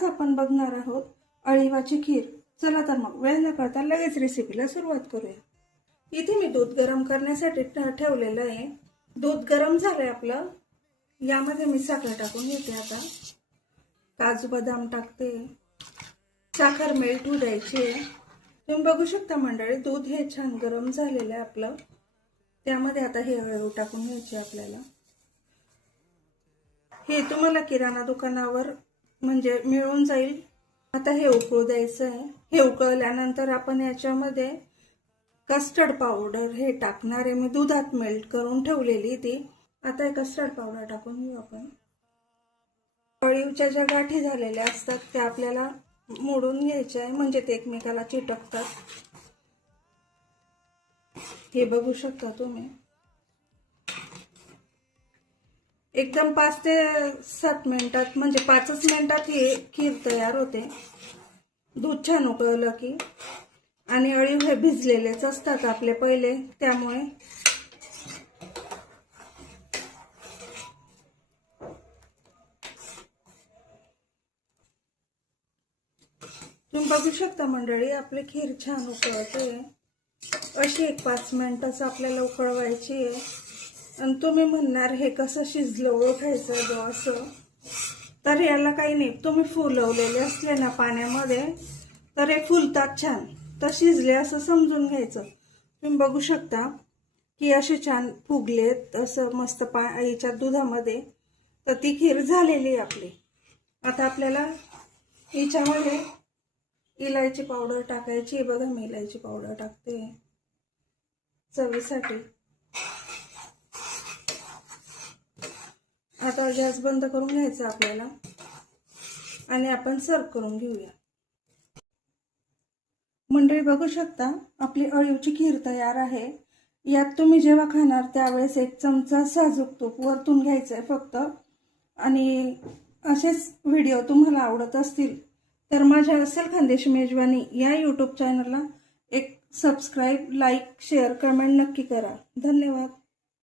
आज आपण बघणार आहोत अळीवाची खीर। चला तर मग वेळ न करता लगेच रेसिपीला सुरुवात करूया। इथे मी दूध गरम करण्यासाठी ठेवलेलं आहे। दूध गरम झालंय आपलं। यामध्ये मी साखर टाकून घेते। आता काजू बदाम टाकते। साखर मेल्ट होऊ द्यायची आहे। तुम्ही बघू शकता मंडळी, दूध हे छान गरम झालेलं आहे आपलं। त्यामध्ये आता हे अळी टाकून घ्यायचे आपल्याला। हे तुम्हाला किराणा दुकानावर म्हणजे मिळून जाईल। आता हे उकळू द्यायचं आहे। हे उकळल्यानंतर आपण याच्यामध्ये कस्टर्ड पावडर हे टाकणार आहे। मी दुधात मेल्ट करून ठेवलेली ती। आता हे कस्टर्ड पावडर टाकून घेऊ आपण। अळीवच्या ज्या गाठी झालेल्या असतात त्या आपल्याला मोडून घ्यायच्या आहे, म्हणजे ते एकमेकाला चिटकतात। हे बघू शकता तुम्ही। एकदम 5 ते 7 मिनिटात म्हणजे 5च मिनिटात ही खीर तयार होते। दूध छान उकळलं की। आणि अळीव हे भिजलेलेच असतात आपले पहिले, त्यामुळे तुम्ही बघू शकता मंडळी, आपली खीर छान उकळते। अशी एक 5 मिनिटच आपल्याला उकळवायची आहे। आणि तुम्ही म्हणणार हे कसं शिजलं ओळखायचं ग असं, तर याला काही नाही, तुम्ही फुलवलेले असले ना पाण्यामध्ये तर हे फुलतात छान, तर शिजले असं समजून घ्यायचं। तुम्ही बघू शकता की असे छान फुगलेत असं मस्त याच्या दुधामध्ये, तर ती खीर झालेली आपली। आता आपल्याला याच्यामध्ये इलायची पावडर टाकायची। बघा मी इलायची पावडर टाकते चवीसाठी। आता गॅस बंद करून घ्यायचा आपल्याला आणि आपण सर्व करून घेऊया। मंडळी बघू शकता आपली अळीवची खीर तयार आहे। यात तुम्ही जेव्हा खाणार त्यावेळेस 1 चमचा साजूक तूप वरतून घ्यायचंय फक्त। आणि असेच व्हिडिओ तुम्हाला आवडत असतील तर माझ्या अस्सल खानदेशी मेजवानी या YouTube चॅनलला एक सबस्क्राइब, लाईक, शेअर, कमेंट नक्की करा। धन्यवाद।